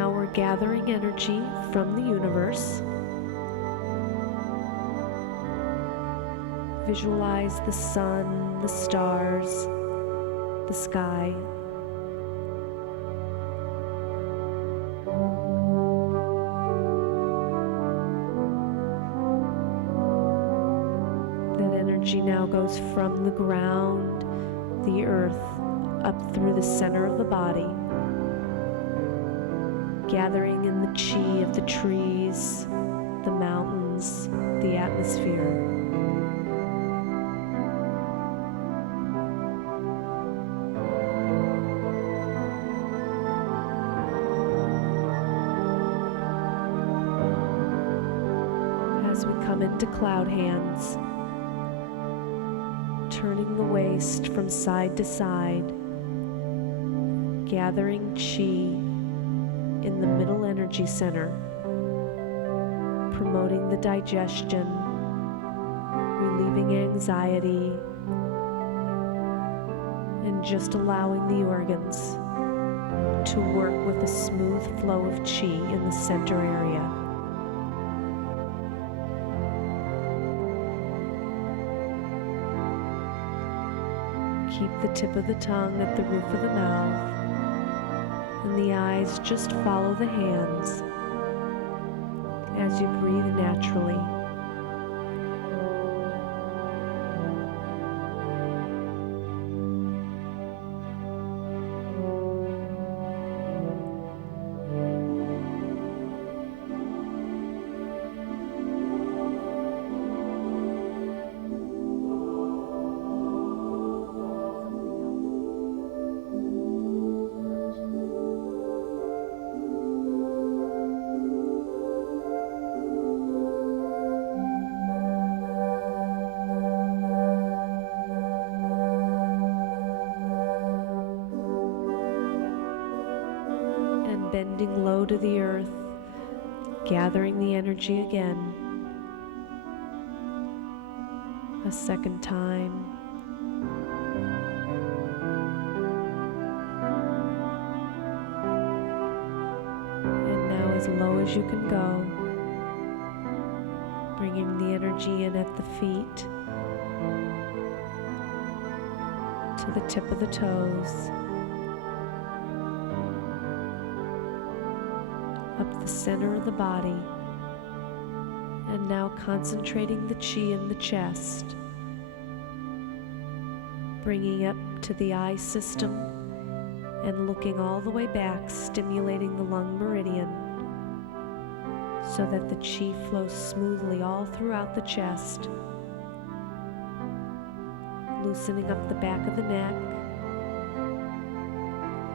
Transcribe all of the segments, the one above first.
now we're gathering energy from the universe. Visualize the sun, the stars, the sky. That energy now goes from the ground, the earth, up through the center of the body, gathering in the chi of the trees, the mountains, the atmosphere. As we come into cloud hands, turning the waist from side to side, gathering chi in the middle energy center, promoting the digestion, relieving anxiety, and just allowing the organs to work with a smooth flow of chi in the center area. Keep the tip of the tongue at the roof of the mouth, and the eyes just follow the hands as you breathe naturally. Bending low to the earth, gathering the energy again. A second time. And now as low as you can go, bringing the energy in at the feet, to the tip of the toes, up the center of the body, and now concentrating the chi in the chest, bringing up to the eye system and looking all the way back, stimulating the lung meridian so that the chi flows smoothly all throughout the chest, loosening up the back of the neck,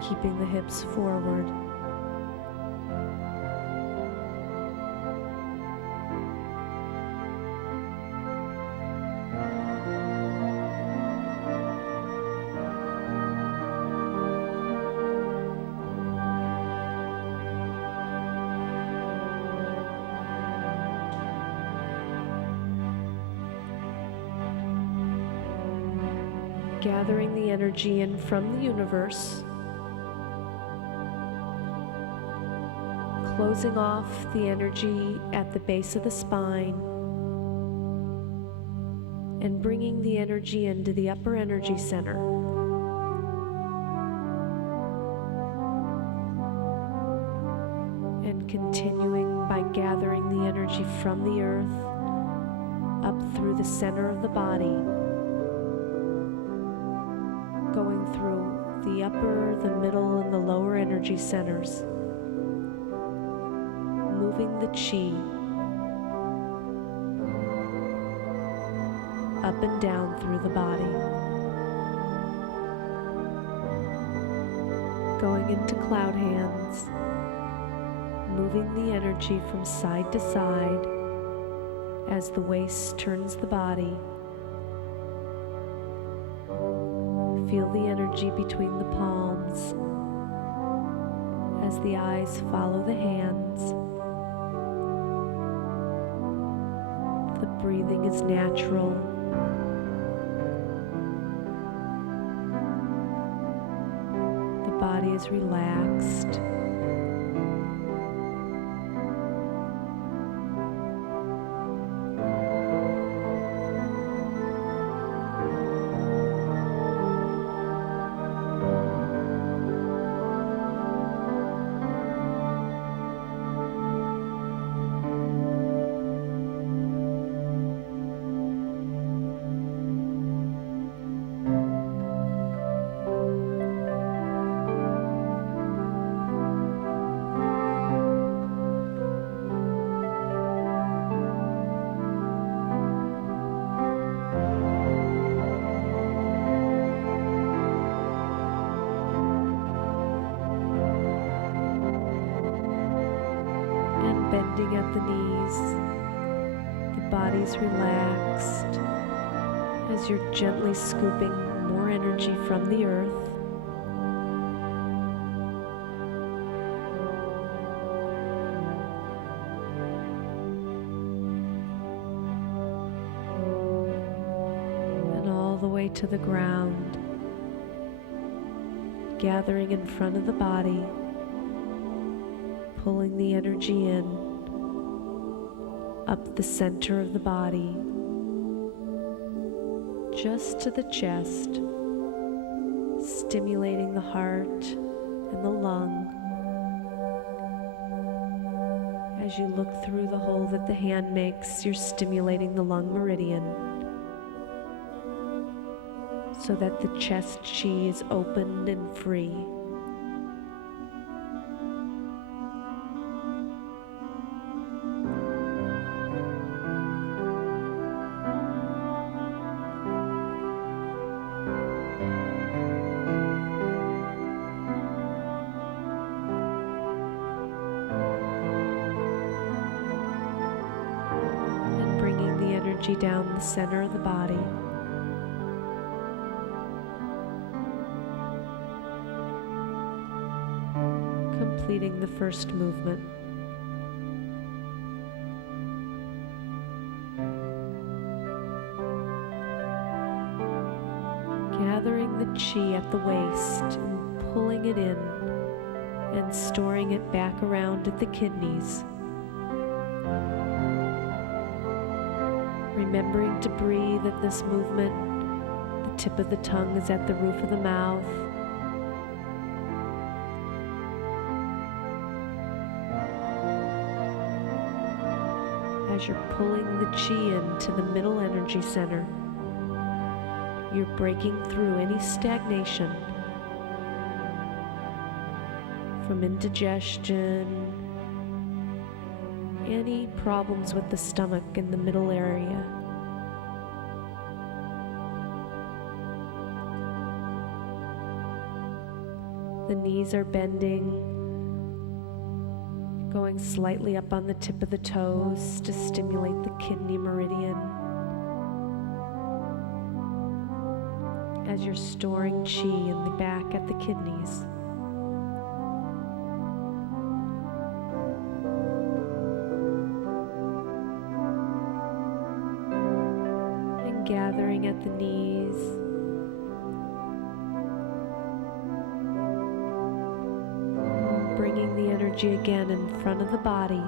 keeping the hips forward. Gathering the energy in from the universe, closing off the energy at the base of the spine, and bringing the energy into the upper energy center. And continuing by gathering the energy from the earth up through the center of the body, going through the upper, the middle, and the lower energy centers, moving the chi up and down through the body, going into cloud hands, moving the energy from side to side as the waist turns the body. Feel the energy between the palms as the eyes follow the hands. The breathing is natural. The body is relaxed. bending at the knees. The body's relaxed as you're gently scooping more energy from the earth. And all the way to the ground, gathering in front of the body, pulling the energy in, up the center of the body, just to the chest, stimulating the heart and the lung. As you look through the hole that the hand makes, you're stimulating the lung meridian so that the chest chi is open and free. Down the center of the body. Completing the first movement. Gathering the chi at the waist and pulling it in and storing it back around at the kidneys. Remembering to breathe at this movement. The tip of the tongue is at the roof of the mouth. As you're pulling the chi into the middle energy center, you're breaking through any stagnation from indigestion, any problems with the stomach in the middle area. The knees are bending, going slightly up on the tip of the toes to stimulate the kidney meridian. As you're storing chi in the back at the kidneys. And gathering at the knees. Bringing the energy again in front of the body.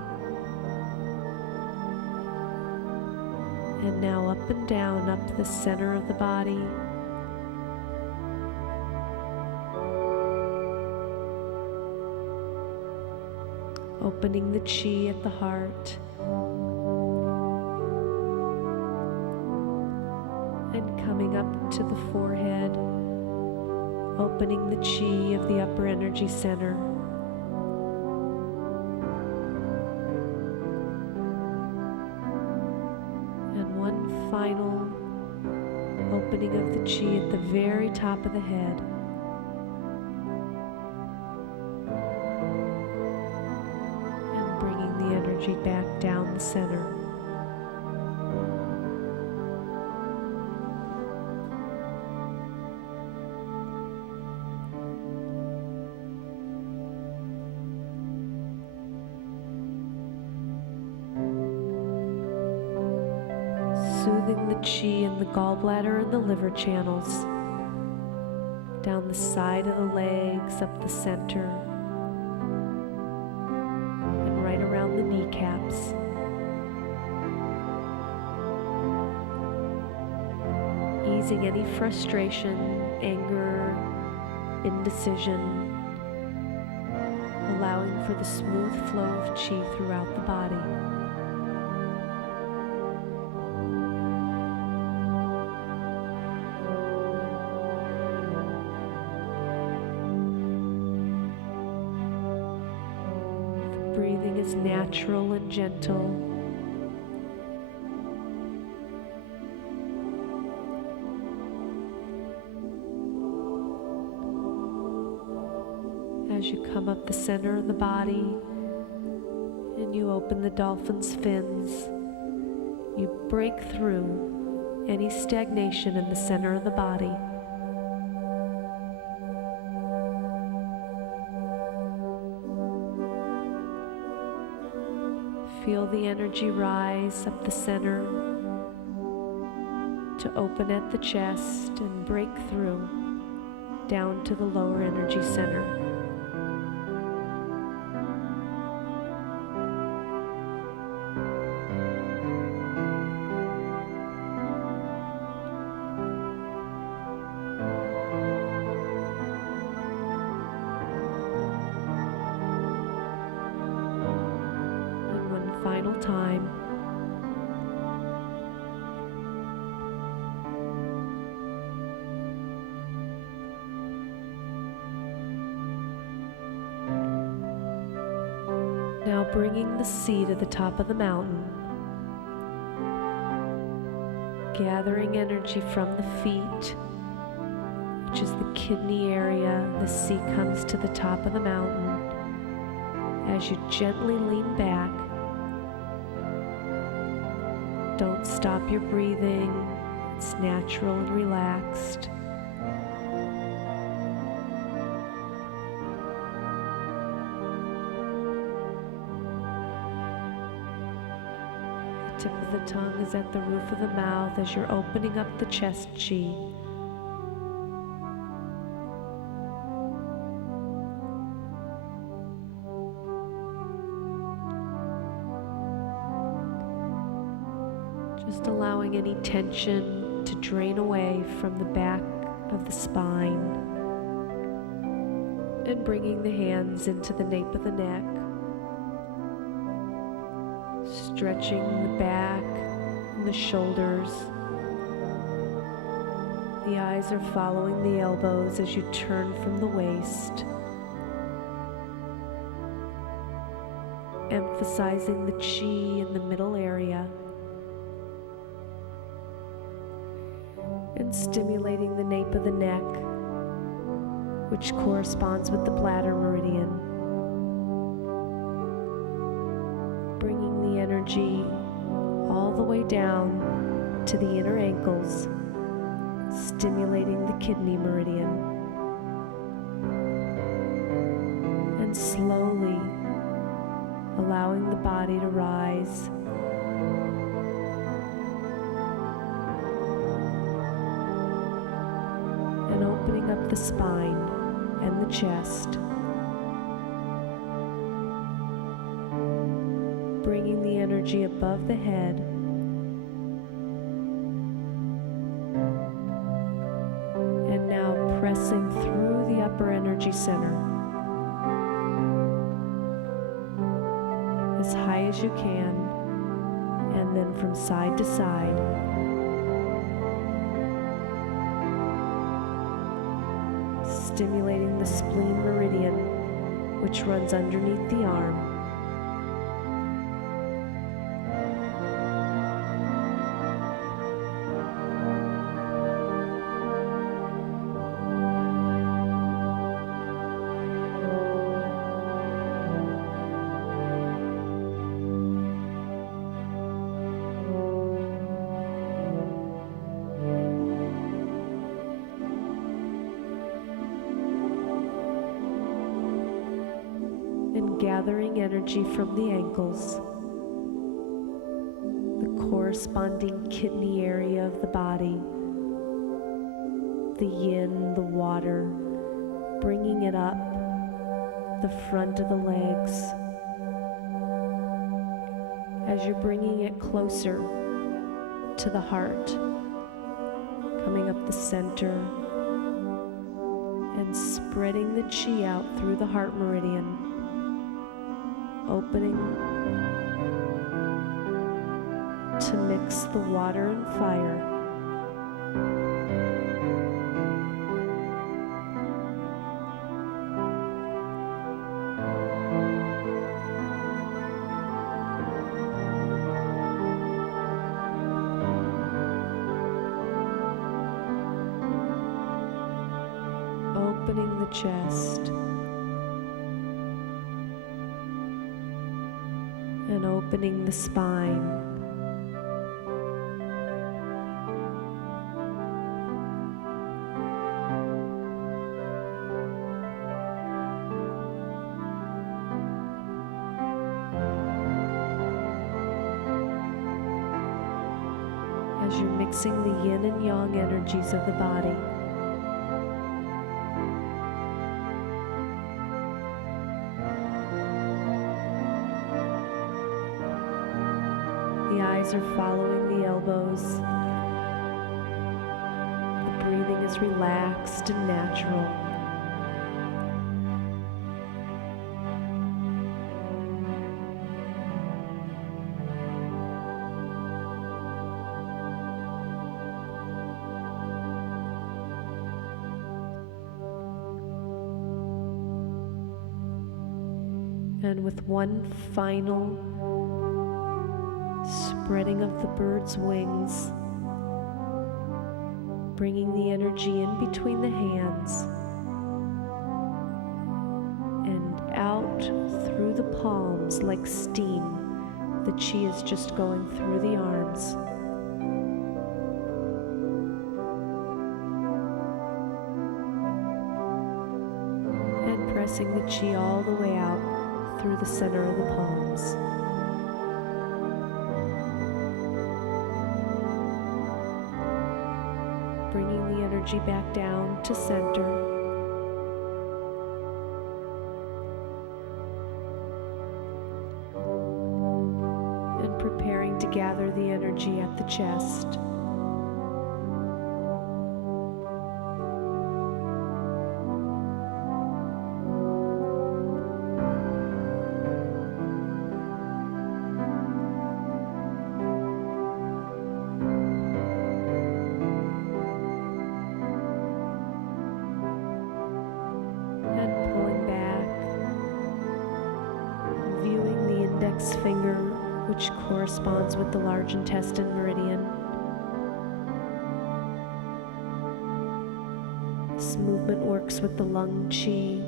And now up and down, up the center of the body. Opening the chi at the heart. And coming up to the forehead. Opening the chi of the upper energy center. Final opening of the chi at the very top of the head. And bringing the energy back down the center. Soothing the chi in the gallbladder and the liver channels, down the side of the legs, up the center, and right around the kneecaps. Easing any frustration, anger, indecision, allowing for the smooth flow of chi throughout the body. Breathing is natural and gentle. As you come up the center of the body and you open the dolphin's fins. You break through any stagnation in the center of the body. Feel the energy rise up the center to open at the chest and break through down to the lower energy center. And one final time. Now bringing the sea to the top of the mountain, gathering energy from the feet, which is the kidney area. The sea comes to the top of the mountain. As you gently lean back, don't stop your breathing. It's natural and relaxed. The tip of the tongue is at the roof of the mouth as you're opening up the chest chi. Just allowing any tension to drain away from the back of the spine, and bringing the hands into the nape of the neck, stretching the back and the shoulders. The eyes are following the elbows as you turn from the waist, emphasizing the chi in the middle area and stimulating the nape of the neck, which corresponds with the bladder meridian. Bringing the energy all the way down to the inner ankles, stimulating the kidney meridian. And slowly allowing the body to rise. And opening up the spine and the chest. Bringing the energy above the head. And now pressing through the upper energy center as high as you can, and then from side to side. Stimulating the spleen meridian, which runs underneath the arm. And gathering energy from the ankles, the corresponding kidney area of the body, the yin, the water, bringing it up the front of the legs. As you're bringing it closer to the heart, coming up the center and spreading the chi out through the heart meridian. Opening to mix the water and fire. Opening the chest. and opening the spine. As you're mixing the yin and yang energies of the body, the eyes are following the elbows. The breathing is relaxed and natural. And with one final spreading of the bird's wings, bringing the energy in between the hands and out through the palms like steam. The chi is just going through the arms. And pressing the chi all the way out through the center of the palms. Bringing the energy back down to center. And preparing to gather the energy at the chest. Finger, which corresponds with the large intestine meridian. This movement works with the lung chi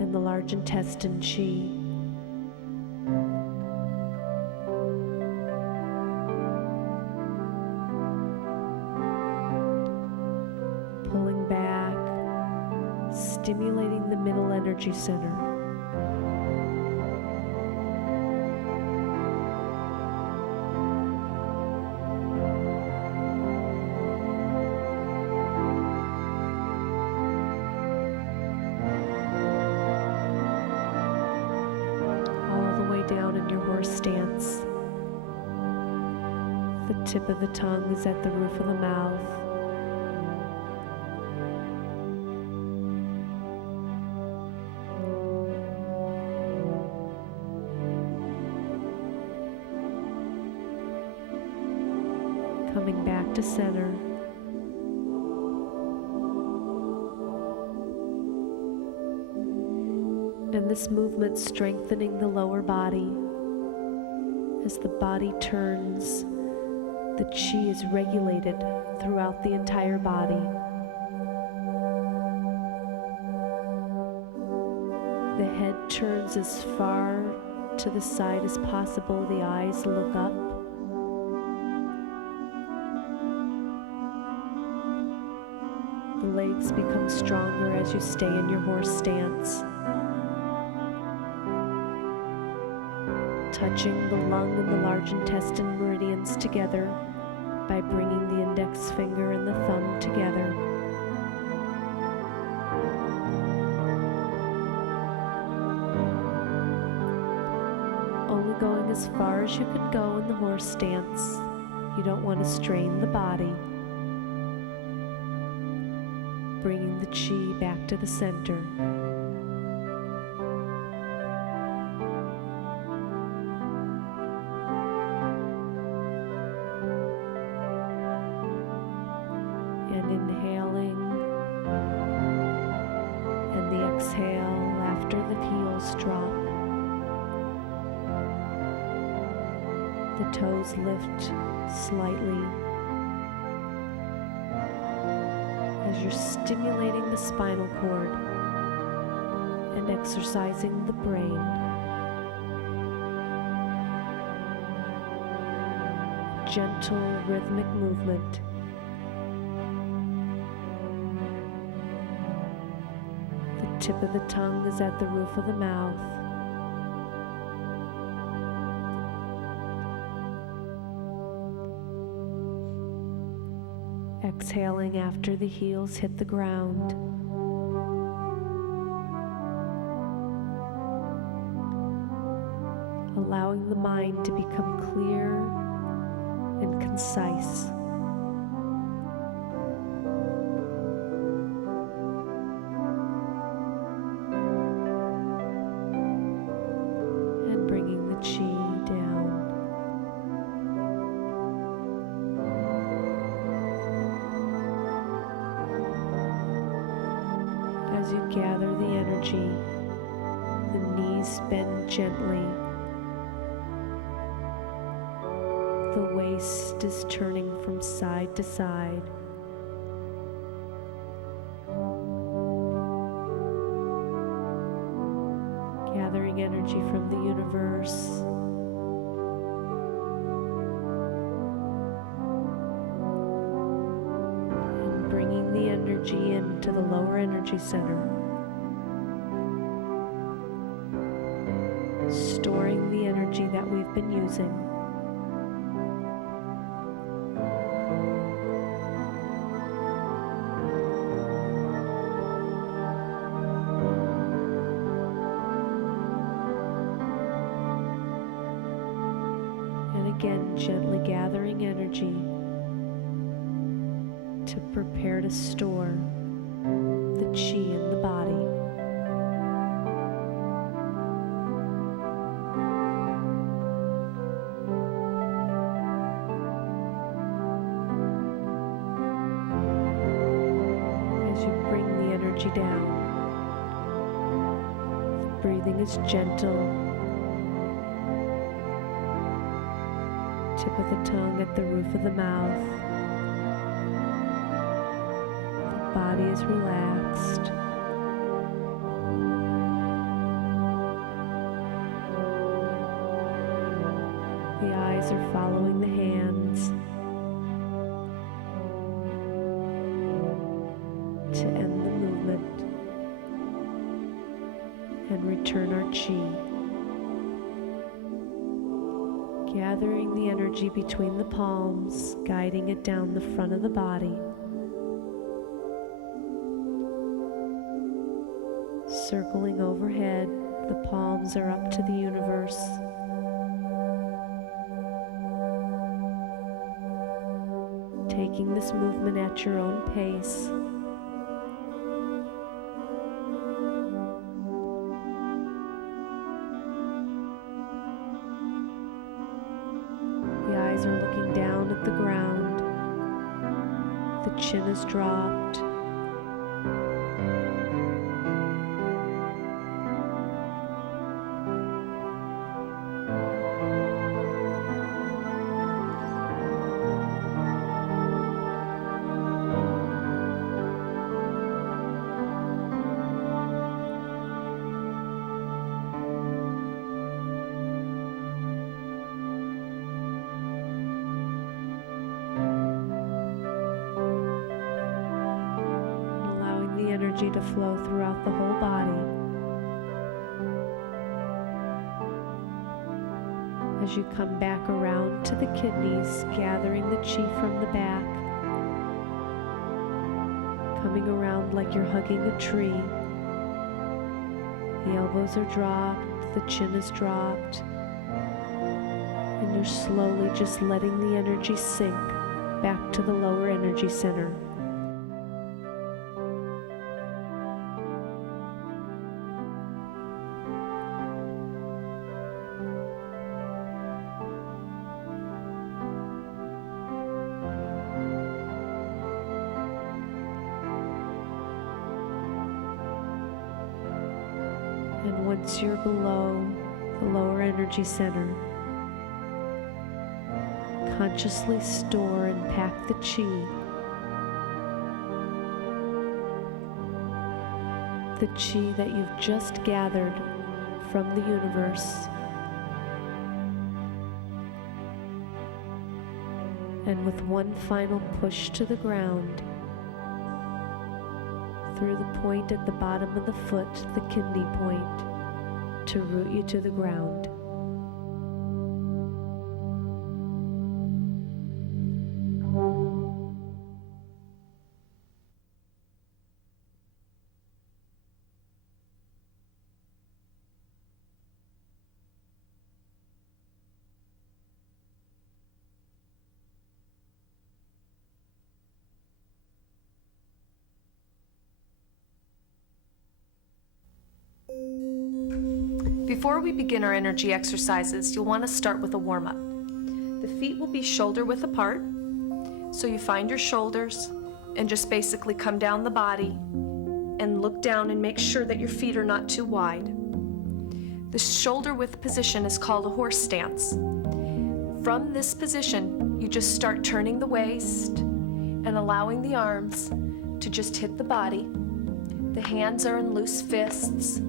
and the large intestine chi. Pulling back, stimulating the middle energy center. Down in your horse stance. The tip of the tongue is at the roof of the mouth. Coming back to center. And this movement strengthening the lower body. As the body turns, the chi is regulated throughout the entire body. The head turns as far to the side as possible. The eyes look up. The legs become stronger as you stay in your horse stance. Touching the lung and the large intestine meridians together by bringing the index finger and the thumb together. Only going as far as you can go in the horse stance. You don't want to strain the body. Bringing the chi back to the center. And inhaling, and the exhale after the heels drop. The toes lift slightly as you're stimulating the spinal cord and exercising the brain. gentle rhythmic movement. The tip of the tongue is at the roof of the mouth. Exhaling after the heels hit the ground. Allowing the mind to become clear and concise. And bringing the chi down. As you gather the energy, the knees bend gently. The waist is turning from side to side. Gathering energy from the universe. And bringing the energy into the lower energy center. Storing the energy that we've been using. Again, gently gathering energy to prepare to store the chi in the body. As you bring the energy down, the breathing is gentle. Tip of the tongue at the roof of the mouth. The body is relaxed. The eyes are following the hands to end the movement and return our chi. Gathering the energy between the palms, guiding it down the front of the body. Circling overhead, the palms are up to the universe. Taking this movement at your own pace. The eyes are looking down at the ground. The chin is dropped. Energy to flow throughout the whole body. As you come back around to the kidneys, gathering the chi from the back, coming around like you're hugging a tree. The elbows are dropped, the chin is dropped, and you're slowly just letting the energy sink back to the lower energy center. And once you're below the lower energy center, consciously store and pack the chi. The chi that you've just gathered from the universe. And with one final push to the ground, through the point at the bottom of the foot, the kidney point, to root you to the ground. Before we begin our energy exercises, you'll want to start with a warm-up. The feet will be shoulder width apart, so you find your shoulders and just basically come down the body and look down and make sure that your feet are not too wide. The shoulder width position is called a horse stance. From this position, you just start turning the waist and allowing the arms to just hit the body. The hands are in loose fists.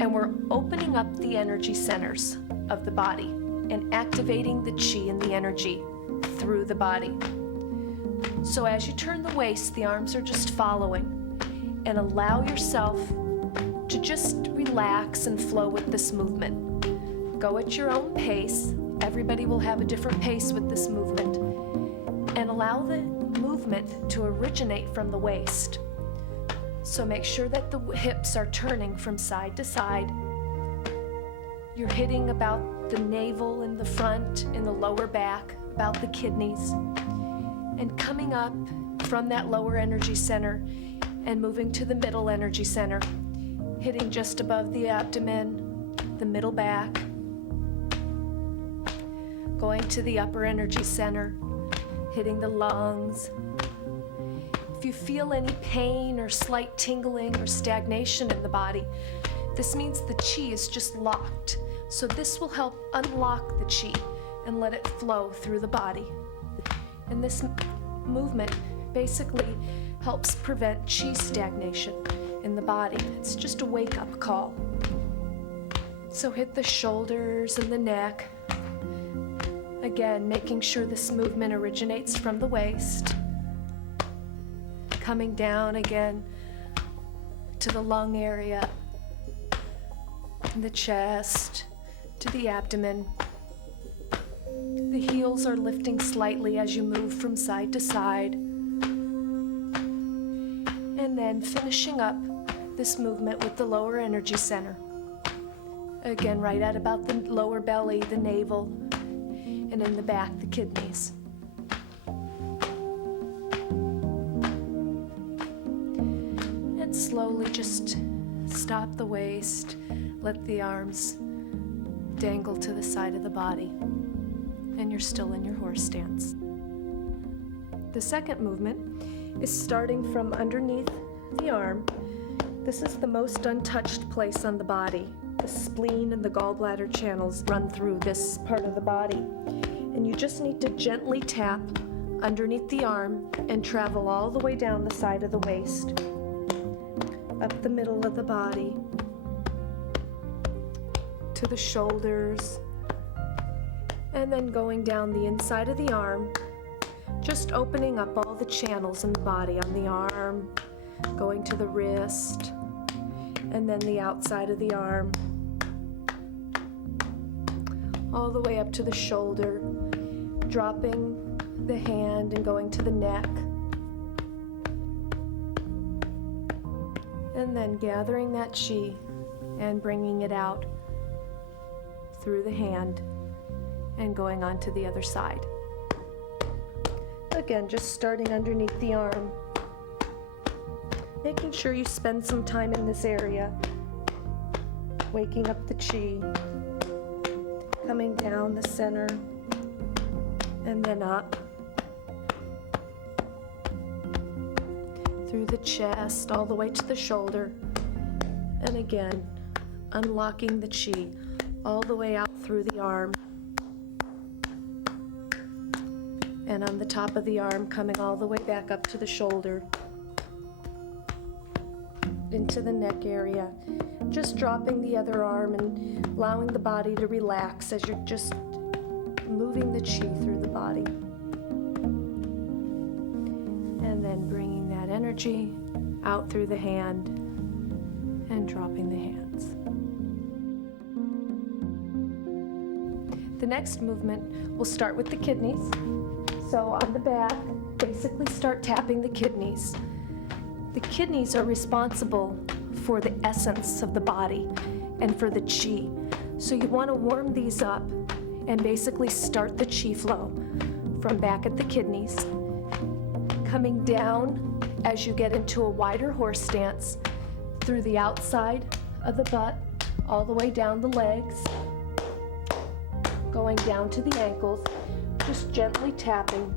And we're opening up the energy centers of the body and activating the chi and the energy through the body. So as you turn the waist, the arms are just following, and allow yourself to just relax and flow with this movement. Go at your own pace. Everybody will have a different pace with this movement. And allow the movement to originate from the waist. So make sure that the hips are turning from side to side. You're hitting about the navel in the front, in the lower back, about the kidneys. And coming up from that lower energy center and moving to the middle energy center, hitting just above the abdomen, the middle back, going to the upper energy center, hitting the lungs. If you feel any pain or slight tingling or stagnation in the body, this means the chi is just locked. So this will help unlock the chi and let it flow through the body. And this movement basically helps prevent chi stagnation in the body. It's just a wake-up call. So hit the shoulders and the neck. Again, making sure this movement originates from the waist. Coming down again to the lung area, the chest, to the abdomen. The heels are lifting slightly as you move from side to side. And then finishing up this movement with the lower energy center. Again, right at about the lower belly, the navel, and in the back, the kidneys. Slowly just stop the waist, let the arms dangle to the side of the body, and you're still in your horse stance. The second movement is starting from underneath the arm. This is the most untouched place on the body. The spleen and the gallbladder channels run through this part of the body, and you just need to gently tap underneath the arm and travel all the way down the side of the waist, up the middle of the body, to the shoulders, and then going down the inside of the arm, just opening up all the channels in the body on the arm, going to the wrist, and then the outside of the arm, all the way up to the shoulder, dropping the hand and going to the neck. And then gathering that chi and bringing it out through the hand and going on to the other side. Again, just starting underneath the arm. Making sure you spend some time in this area, waking up the chi, coming down the center, and then up. Through the chest, all the way to the shoulder, and again, unlocking the chi all the way out through the arm, and on the top of the arm, coming all the way back up to the shoulder, into the neck area, just dropping the other arm and allowing the body to relax as you're just moving the chi through the body. And then bringing that energy out through the hand and dropping the hands. The next movement, we'll start with the kidneys. So on the back, basically start tapping the kidneys. The kidneys are responsible for the essence of the body and for the chi. So you want to warm these up and basically start the chi flow from back at the kidneys, coming down as you get into a wider horse stance through the outside of the butt, all the way down the legs, going down to the ankles, just gently tapping.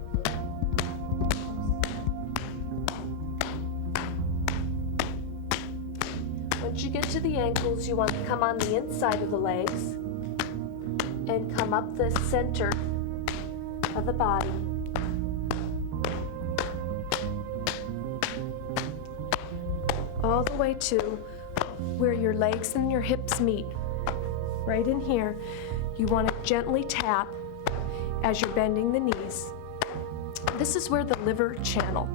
Once you get to the ankles, you want to come on the inside of the legs and come up the center of the body. All the way to where your legs and your hips meet. Right in here, you want to gently tap as you're bending the knees. This is where the liver channel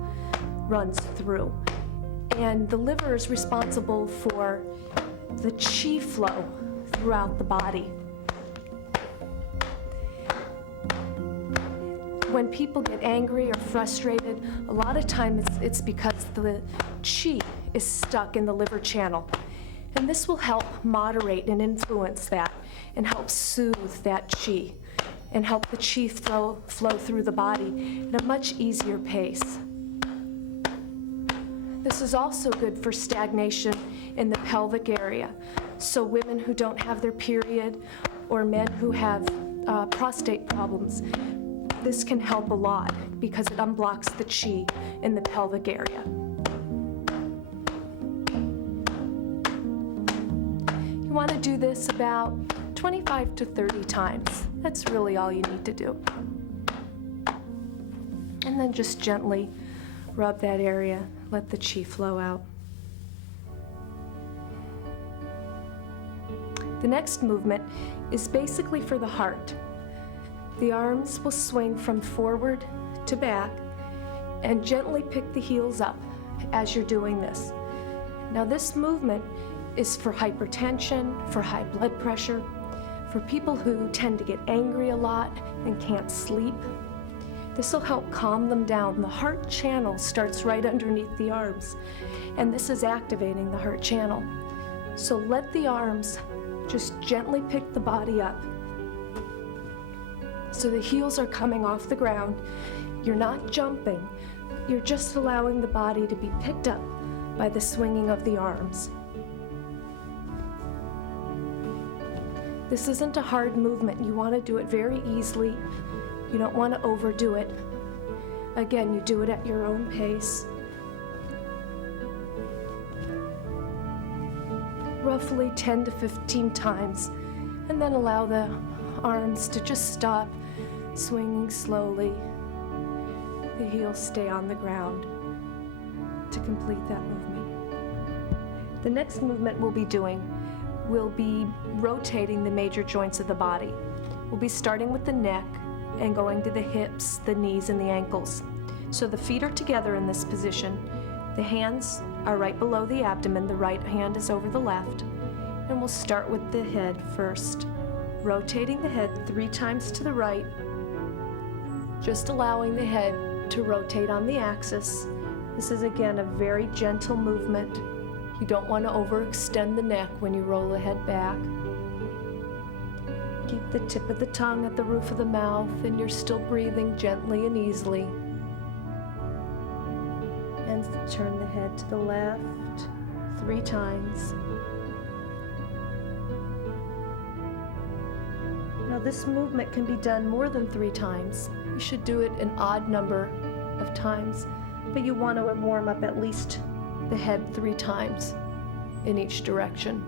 runs through. And the liver is responsible for the chi flow throughout the body. When people get angry or frustrated, a lot of times it's because the chi is stuck in the liver channel. And this will help moderate and influence that and help soothe that chi and help the chi flow through the body at a much easier pace. This is also good for stagnation in the pelvic area. So women who don't have their period or men who have prostate problems, this can help a lot because it unblocks the chi in the pelvic area. You want to do this about 25 to 30 times. That's really all you need to do. And then just gently rub that area, let the chi flow out. The next movement is basically for the heart. The arms will swing from forward to back and gently pick the heels up as you're doing this. Now this movement is for hypertension, for high blood pressure, for people who tend to get angry a lot and can't sleep. This will help calm them down. The heart channel starts right underneath the arms, and this is activating the heart channel. So let the arms just gently pick the body up. So the heels are coming off the ground. You're not jumping. You're just allowing the body to be picked up by the swinging of the arms. This isn't a hard movement. You want to do it very easily. You don't want to overdo it. Again, you do it at your own pace. Roughly 10 to 15 times, and then allow the arms to just stop swinging slowly. The heels stay on the ground to complete that movement. The next movement we'll be doing will be rotating the major joints of the body. We'll be starting with the neck and going to the hips, the knees, and the ankles. So the feet are together in this position. The hands are right below the abdomen. The right hand is over the left. And we'll start with the head first. Rotating the head 3 times to the right. Just allowing the head to rotate on the axis. This is again a very gentle movement. You don't want to overextend the neck when you roll the head back. Keep the tip of the tongue at the roof of the mouth, and you're still breathing gently and easily. And turn the head to the left 3 times. Now this movement can be done more than 3 times. You should do it an odd number of times, but you want to warm up at least the head 3 times in each direction.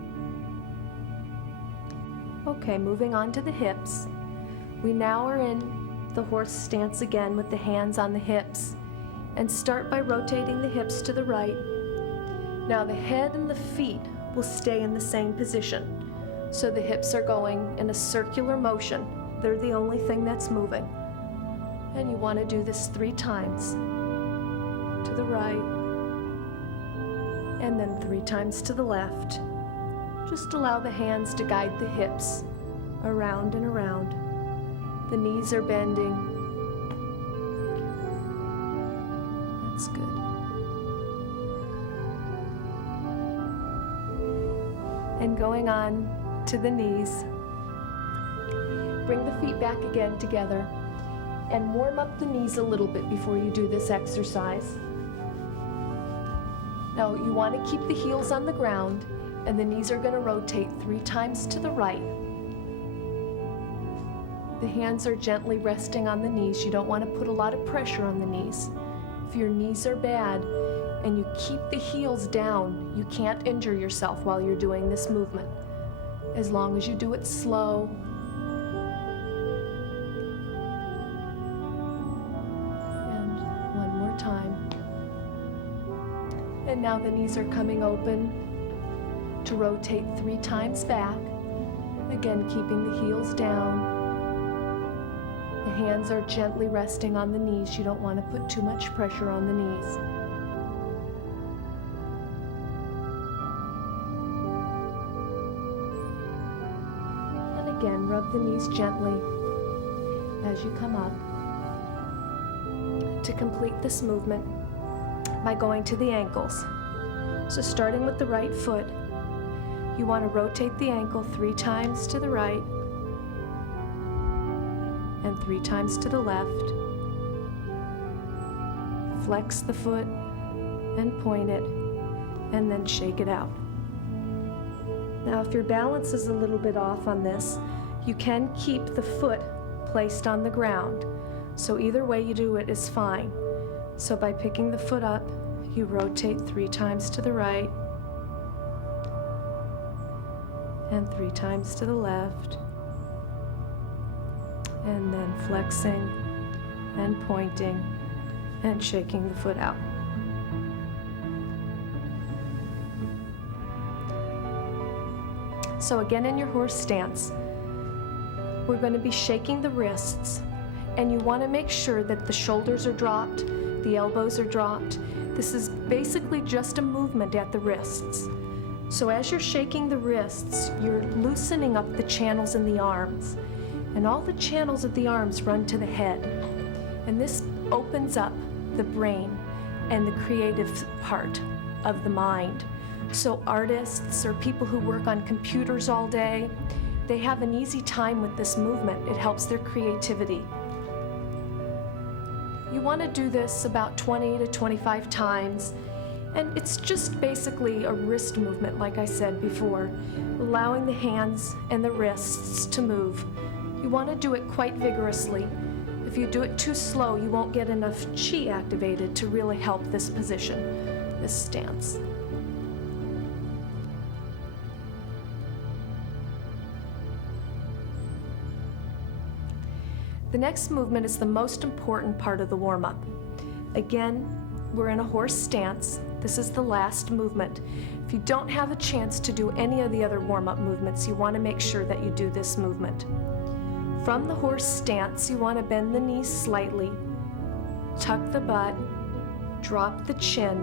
Okay, moving on to the hips. We now are in the horse stance again with the hands on the hips, and start by rotating the hips to the right. Now the head and the feet will stay in the same position. So the hips are going in a circular motion. They're the only thing that's moving. And you want to do this 3 times to the right, and then 3 times to the left. Just allow the hands to guide the hips around and around. The knees are bending. That's good. And going on to the knees. Bring the feet back again together and warm up the knees a little bit before you do this exercise. Now you want to keep the heels on the ground, and the knees are going to rotate 3 times to the right. The hands are gently resting on the knees. You don't want to put a lot of pressure on the knees. If your knees are bad and you keep the heels down, you can't injure yourself while you're doing this movement, as long as you do it slow. And one more time. And now the knees are coming open to rotate 3 times back, again keeping the heels down. The hands are gently resting on the knees. You don't want to put too much pressure on the knees. And again, rub the knees gently as you come up. To complete this movement by going to the ankles. So starting with the right foot, you want to rotate the ankle 3 times to the right and 3 times to the left. Flex the foot and point it, and then shake it out. Now, if your balance is a little bit off on this, you can keep the foot placed on the ground. So either way you do it is fine. So by picking the foot up, you rotate 3 times to the right and 3 times to the left, and then flexing and pointing and shaking the foot out. So again, in your horse stance, we're going to be shaking the wrists, and you want to make sure that the shoulders are dropped, the elbows are dropped. This is basically just a movement at the wrists. So as you're shaking the wrists, you're loosening up the channels in the arms. And all the channels of the arms run to the head. And this opens up the brain and the creative part of the mind. So artists or people who work on computers all day, they have an easy time with this movement. It helps their creativity. You want to do this about 20 to 25 times. And it's just basically a wrist movement, like I said before, allowing the hands and the wrists to move. You want to do it quite vigorously. If you do it too slow, you won't get enough chi activated to really help this position, this stance. The next movement is the most important part of the warm-up. Again, we're in a horse stance. This is the last movement. If you don't have a chance to do any of the other warm-up movements, you want to make sure that you do this movement. From the horse stance, you want to bend the knees slightly, tuck the butt, drop the chin,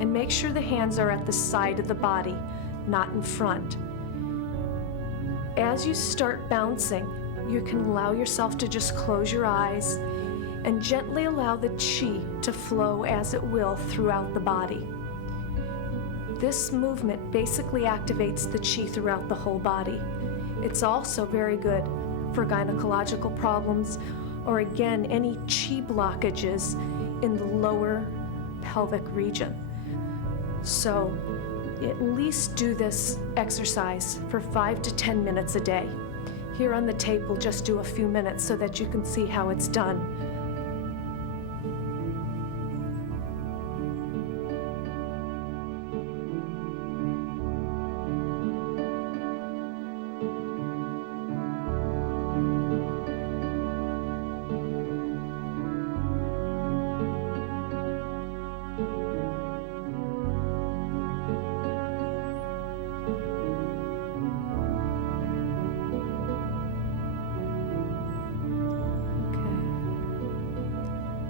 and make sure the hands are at the side of the body, not in front. As you start bouncing, you can allow yourself to just close your eyes and gently allow the chi to flow as it will throughout the body. This movement basically activates the chi throughout the whole body. It's also very good for gynecological problems, or again, any chi blockages in the lower pelvic region. So at least do this exercise for 5 to 10 minutes a day. Here on the tape, we'll just do a few minutes so that you can see how it's done.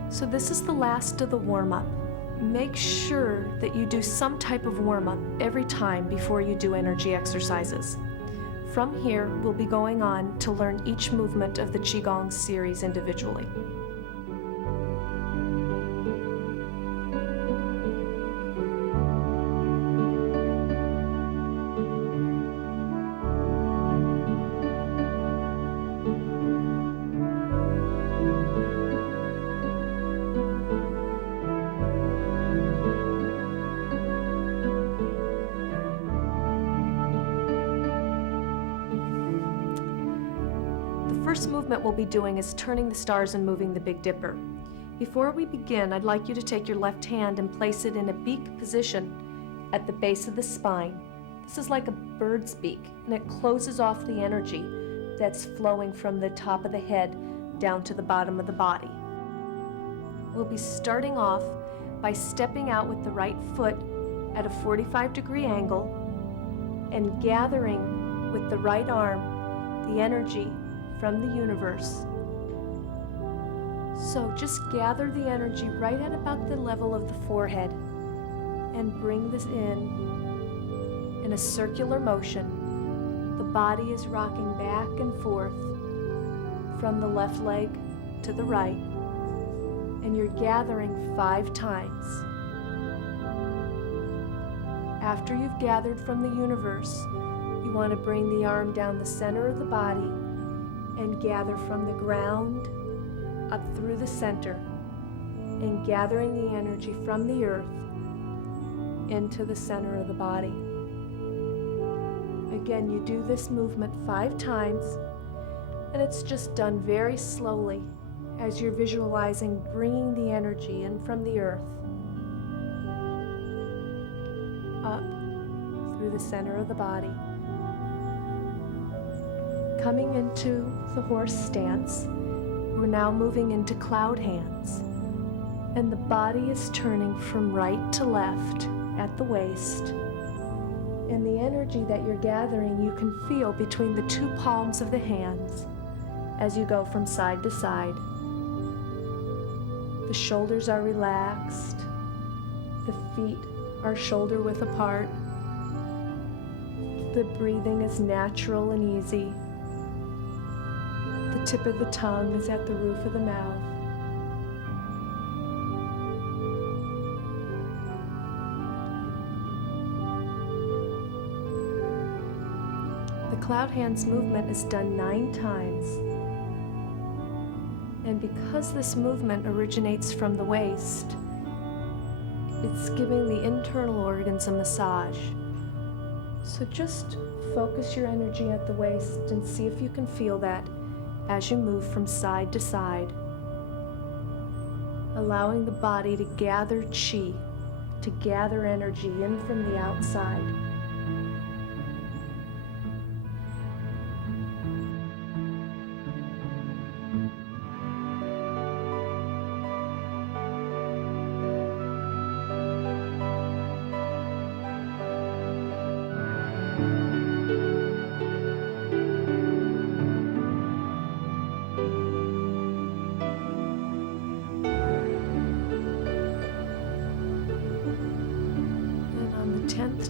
So this is the last of the warm-up. make sure that you do some type of warm-up every time before you do energy exercises. From here, we'll be going on to learn each movement of the Qigong series individually. The first movement we'll be doing is turning the stars and moving the Big Dipper. Before we begin, I'd like you to take your left hand and place it in a beak position at the base of the spine. This is like a bird's beak, and it closes off the energy that's flowing from the top of the head down to the bottom of the body. We'll be starting off by stepping out with the right foot at a 45-degree angle and gathering with the right arm the energy from the universe. So just gather the energy right at about the level of the forehead and bring this in a circular motion. The body is rocking back and forth from the left leg to the right, and you're gathering 5 times. After you've gathered from the universe, you want to bring the arm down the center of the body and gather from the ground up through the center, and gathering the energy from the earth into the center of the body. Again, you do this movement 5 times, and it's just done very slowly as you're visualizing bringing the energy in from the earth up through the center of the body. Coming into the horse stance, we're now moving into cloud hands, and the body is turning from right to left at the waist. And the energy that you're gathering, you can feel between the 2 palms of the hands as you go from side to side. The shoulders are relaxed, the feet are shoulder width apart, the breathing is natural and easy. The tip of the tongue is at the roof of the mouth. The cloud hands movement is done 9 times. And because this movement originates from the waist, it's giving the internal organs a massage. So just focus your energy at the waist and see if you can feel that as you move from side to side, allowing the body to gather chi, to gather energy in from the outside.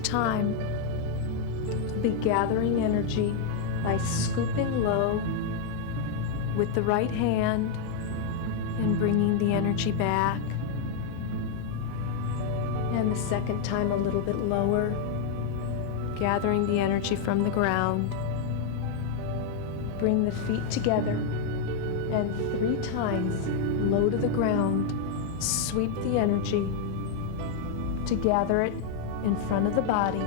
Time to be gathering energy by scooping low with the right hand and bringing the energy back, and the second time a little bit lower, gathering the energy from the ground. Bring the feet together and 3 times low to the ground, sweep the energy to gather it in front of the body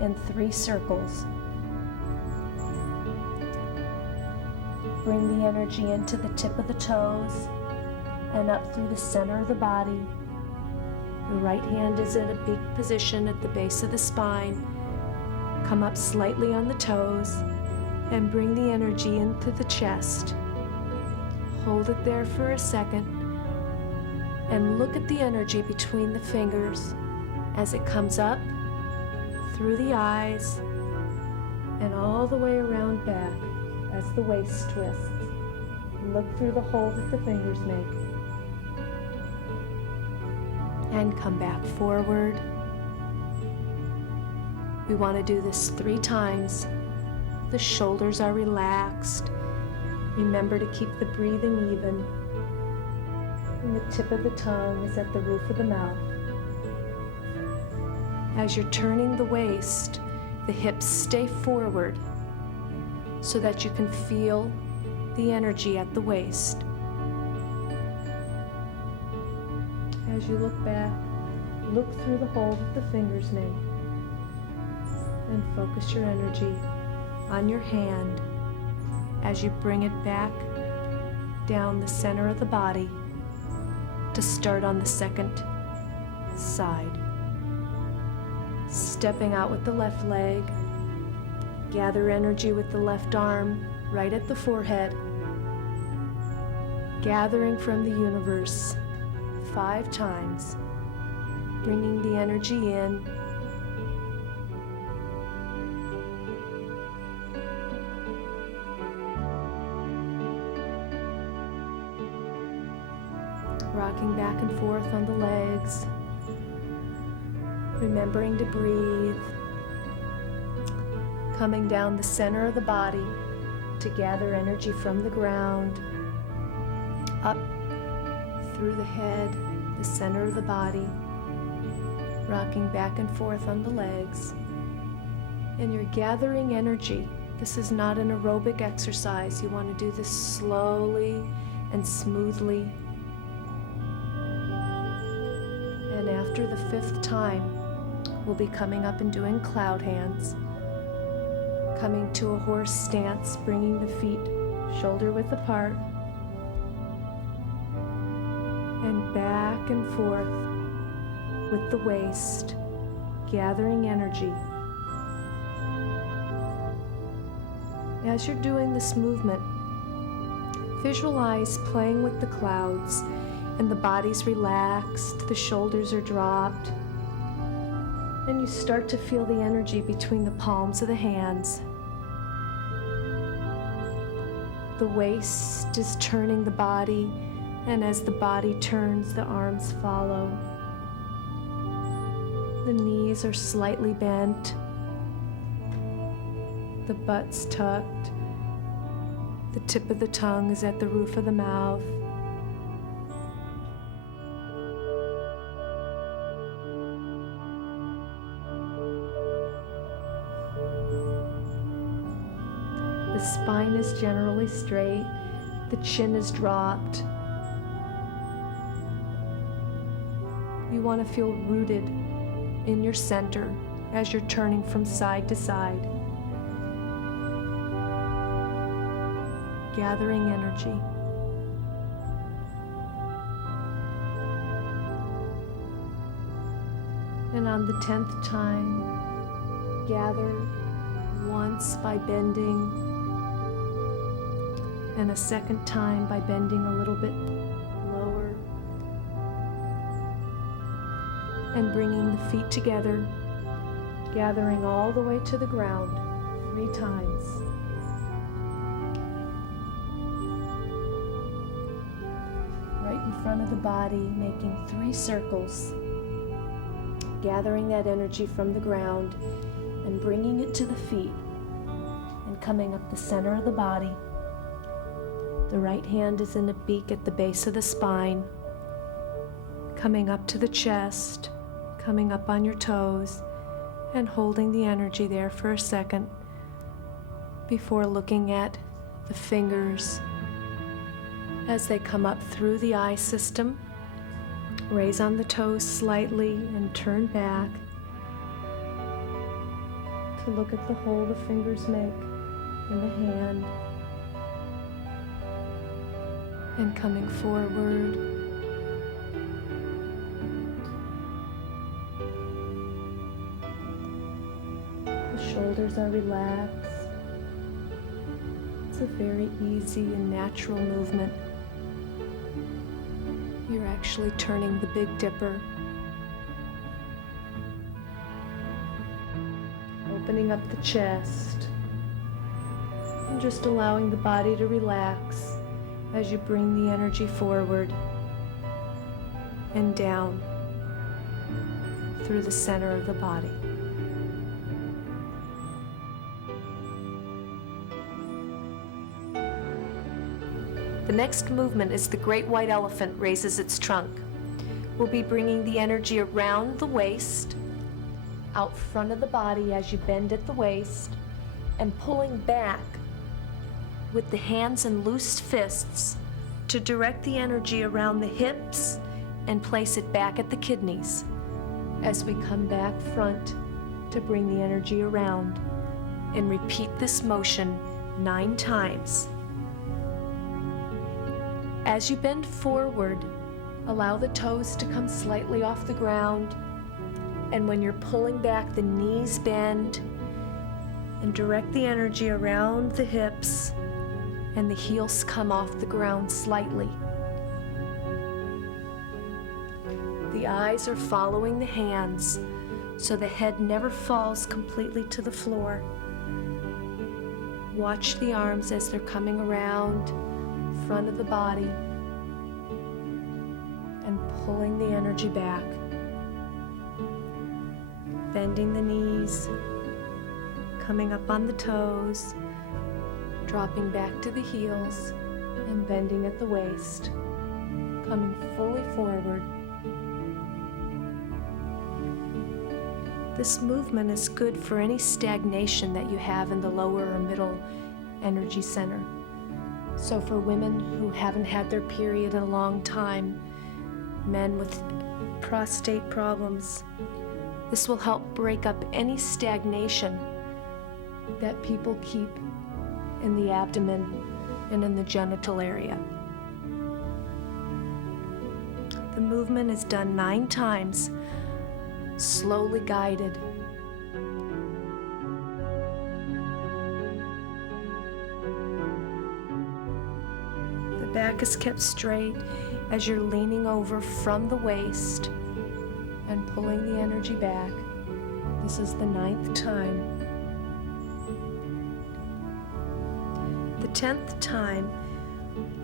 in 3 circles. Bring the energy into the tip of the toes and up through the center of the body. The right hand is in a beak position at the base of the spine. Come up slightly on the toes and bring the energy into the chest. Hold it there for a second and look at the energy between the fingers as it comes up through the eyes and all the way around back as the waist twists. Look through the hole that the fingers make. and come back forward. We want to do this 3 times. The shoulders are relaxed. Remember to keep the breathing even. And the tip of the tongue is at the roof of the mouth. As you're turning the waist, the hips stay forward so that you can feel the energy at the waist. As you look back, look through the hole that the fingers make and focus your energy on your hand as you bring it back down the center of the body to start on the second side. Stepping out with the left leg, gather energy with the left arm right at the forehead, gathering from the universe 5 times, bringing the energy in, rocking back and forth on the legs, remembering to breathe, coming down the center of the body to gather energy from the ground, up through the head, the center of the body, rocking back and forth on the legs. And you're gathering energy. This is not an aerobic exercise. You want to do this slowly and smoothly. And after the 5th time, we'll be coming up and doing cloud hands. Coming to a horse stance, bringing the feet shoulder width apart. And back and forth with the waist, gathering energy. As you're doing this movement, visualize playing with the clouds and the body's relaxed, the shoulders are dropped, and you start to feel the energy between the palms of the hands. The waist is turning the body, and as the body turns, the arms follow. The knees are slightly bent, the butt's tucked, the tip of the tongue is at the roof of the mouth. The spine is generally straight, the chin is dropped. You want to feel rooted in your center as you're turning from side to side, gathering energy. And on the 10th time, gather once by bending, and a second time by bending a little bit lower, and bringing the feet together, gathering all the way to the ground 3 times. Right in front of the body, making 3 circles, gathering that energy from the ground and bringing it to the feet and coming up the center of the body. The right hand is in a beak at the base of the spine, coming up to the chest, coming up on your toes, and holding the energy there for a second before looking at the fingers as they come up through the eye system. Raise on the toes slightly and turn back to look at the hole the fingers make in the hand. And coming forward, the shoulders are relaxed. It's a very easy and natural movement. You're actually turning the Big Dipper, opening up the chest, and just allowing the body to relax as you bring the energy forward and down through the center of the body. The next movement is the great white elephant raises its trunk. We'll be bringing the energy around the waist, out front of the body as you bend at the waist, and pulling back with the hands and loosed fists to direct the energy around the hips and place it back at the kidneys as we come back front to bring the energy around, and repeat this motion 9 times. As you bend forward, allow the toes to come slightly off the ground, and when you're pulling back, the knees bend, and direct the energy around the hips, and the heels come off the ground slightly. The eyes are following the hands, so the head never falls completely to the floor. Watch the arms as they're coming around front of the body and pulling the energy back. Bending the knees, coming up on the toes, dropping back to the heels, and bending at the waist, coming fully forward. This movement is good for any stagnation that you have in the lower or middle energy center. So for women who haven't had their period in a long time, men with prostate problems, this will help break up any stagnation that people keep in the abdomen and in the genital area. The movement is done 9 times, slowly guided. The back is kept straight as you're leaning over from the waist and pulling the energy back. This is the 9th time. The 10th time,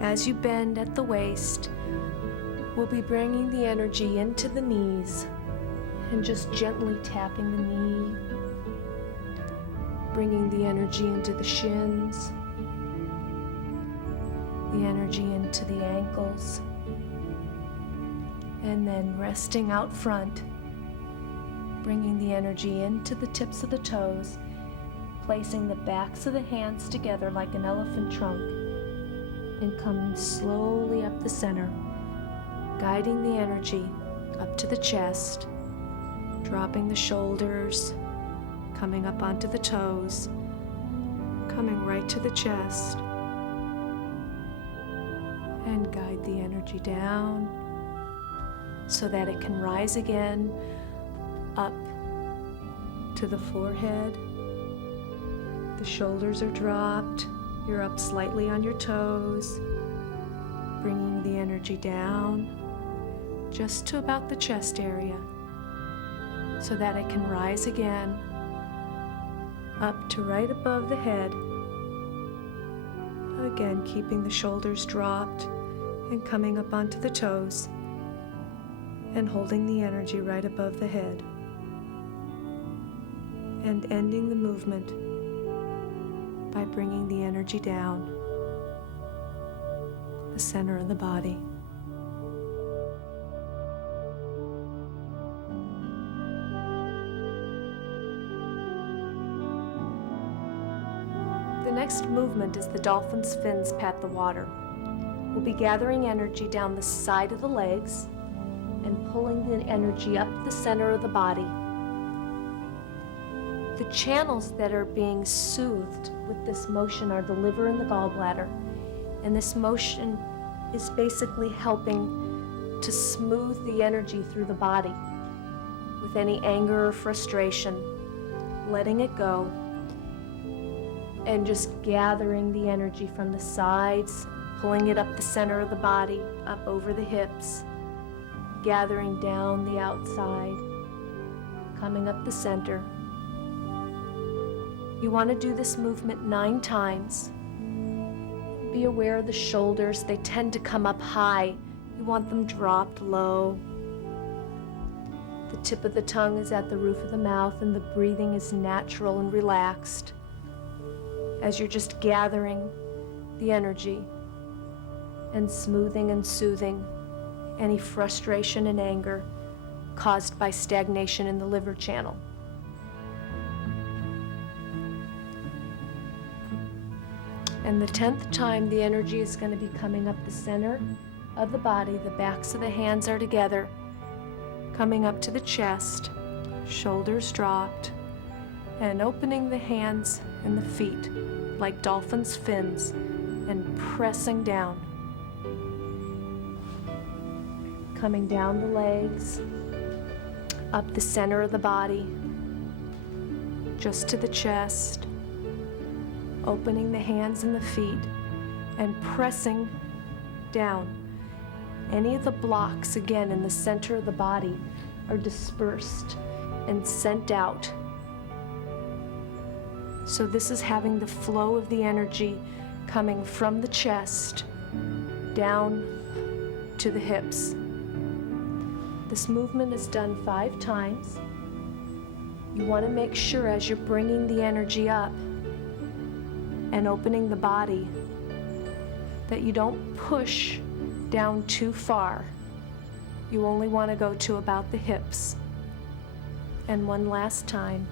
as you bend at the waist, we'll be bringing the energy into the knees and just gently tapping the knee, bringing the energy into the shins, the energy into the ankles, and then resting out front, bringing the energy into the tips of the toes, placing the backs of the hands together like an elephant trunk, and coming slowly up the center, guiding the energy up to the chest, dropping the shoulders, coming up onto the toes, coming right to the chest, and guide the energy down so that it can rise again up to the forehead. The shoulders are dropped, you're up slightly on your toes, bringing the energy down just to about the chest area so that it can rise again up to right above the head. Again, keeping the shoulders dropped and coming up onto the toes and holding the energy right above the head, and ending the movement by bringing the energy down the center of the body. The next movement is the dolphin's fins pat the water. We'll be gathering energy down the side of the legs and pulling the energy up the center of the body. The channels that are being soothed with this motion are the liver and the gallbladder, and this motion is basically helping to smooth the energy through the body with any anger or frustration, letting it go, and just gathering the energy from the sides, pulling it up the center of the body, up over the hips, gathering down the outside, coming up the center. You want to do this movement 9 times. Be aware of the shoulders. They tend to come up high. You want them dropped low. The tip of the tongue is at the roof of the mouth, and the breathing is natural and relaxed as you're just gathering the energy and smoothing and soothing any frustration and anger caused by stagnation in the liver channel. And the 10th time, the energy is going to be coming up the center of the body. The backs of the hands are together, coming up to the chest, shoulders dropped, and opening the hands and the feet like dolphins' fins and pressing down. Coming down the legs, up the center of the body, just to the chest, opening the hands and the feet and pressing down. Any of the blocks, again, in the center of the body are dispersed and sent out. So this is having the flow of the energy coming from the chest down to the hips. This movement is done 5 times. You want to make sure as you're bringing the energy up and opening the body that you don't push down too far. You only want to go to about the hips. And one last time,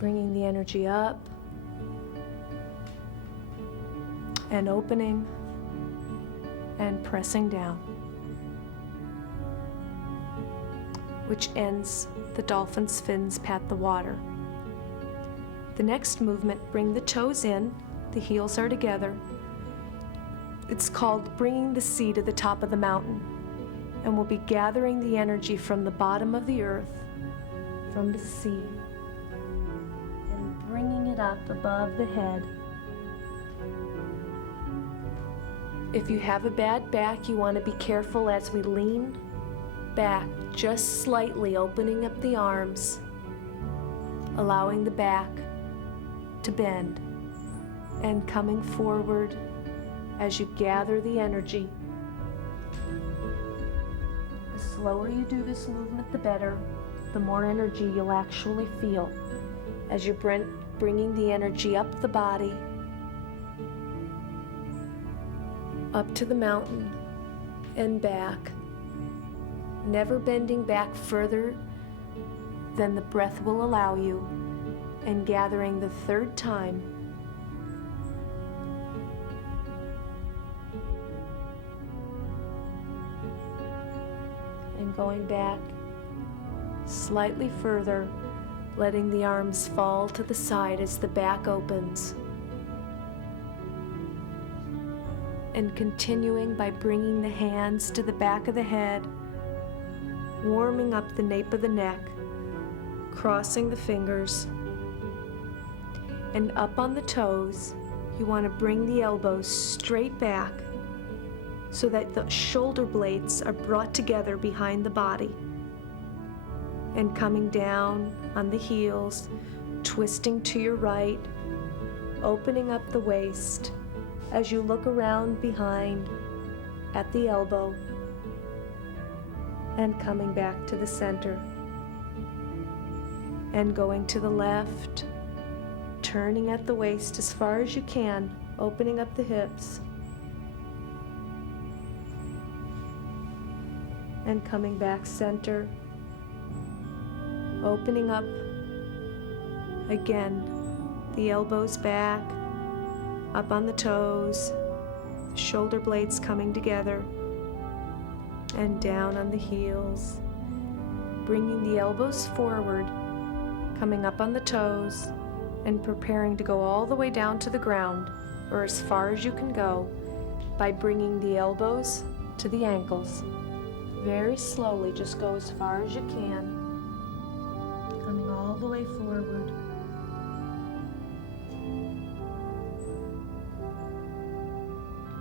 bringing the energy up and opening and pressing down, which ends the dolphin's fins pat the water. The next movement, bring the toes in, the heels are together. It's called bringing the sea to the top of the mountain, and we'll be gathering the energy from the bottom of the earth, from the sea, and bringing it up above the head. If you have a bad back, you want to be careful as we lean back, just slightly opening up the arms, allowing the back to bend, and coming forward as you gather the energy. The slower you do this movement, the better, the more energy you'll actually feel as you're bringing the energy up the body, up to the mountain and back, never bending back further than the breath will allow you, and gathering the 3rd time. And going back slightly further, letting the arms fall to the side as the back opens. And continuing by bringing the hands to the back of the head, warming up the nape of the neck, crossing the fingers, and up on the toes. You want to bring the elbows straight back so that the shoulder blades are brought together behind the body, and coming down on the heels, twisting to your right, opening up the waist as you look around behind at the elbow, and coming back to the center, and going to the left, turning at the waist as far as you can, opening up the hips, and coming back center, opening up again, the elbows back, up on the toes, the shoulder blades coming together, and down on the heels, bringing the elbows forward, coming up on the toes, and preparing to go all the way down to the ground, or as far as you can go, by bringing the elbows to the ankles. Very slowly, just go as far as you can, coming all the way forward.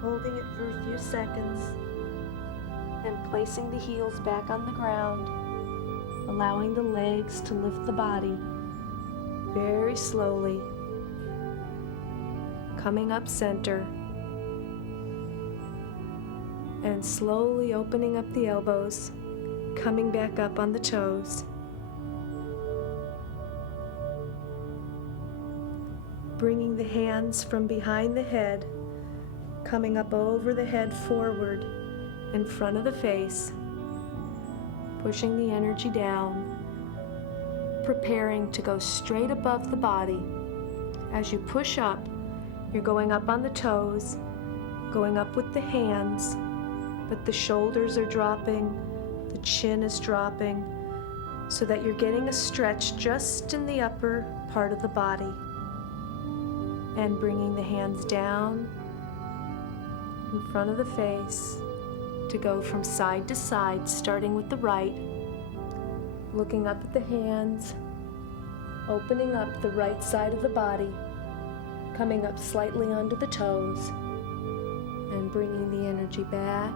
Holding it for a few seconds, and placing the heels back on the ground, allowing the legs to lift the body very slowly, coming up center, and slowly opening up the elbows, coming back up on the toes. Bringing the hands from behind the head, coming up over the head forward in front of the face, pushing the energy down, preparing to go straight above the body. As you push up, you're going up on the toes, going up with the hands, but the shoulders are dropping, the chin is dropping, so that you're getting a stretch just in the upper part of the body. And bringing the hands down in front of the face to go from side to side, starting with the right, looking up at the hands, opening up the right side of the body, coming up slightly onto the toes, and bringing the energy back,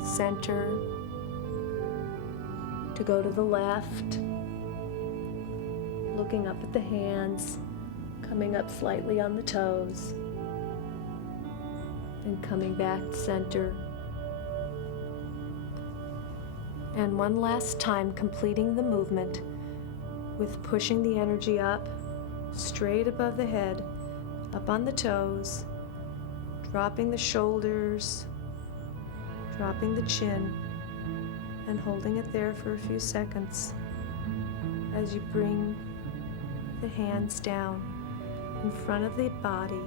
center, to go to the left, looking up at the hands, coming up slightly on the toes, and coming back center. And one last time, completing the movement with pushing the energy up, straight above the head, up on the toes, dropping the shoulders, dropping the chin, and holding it there for a few seconds as you bring the hands down in front of the body,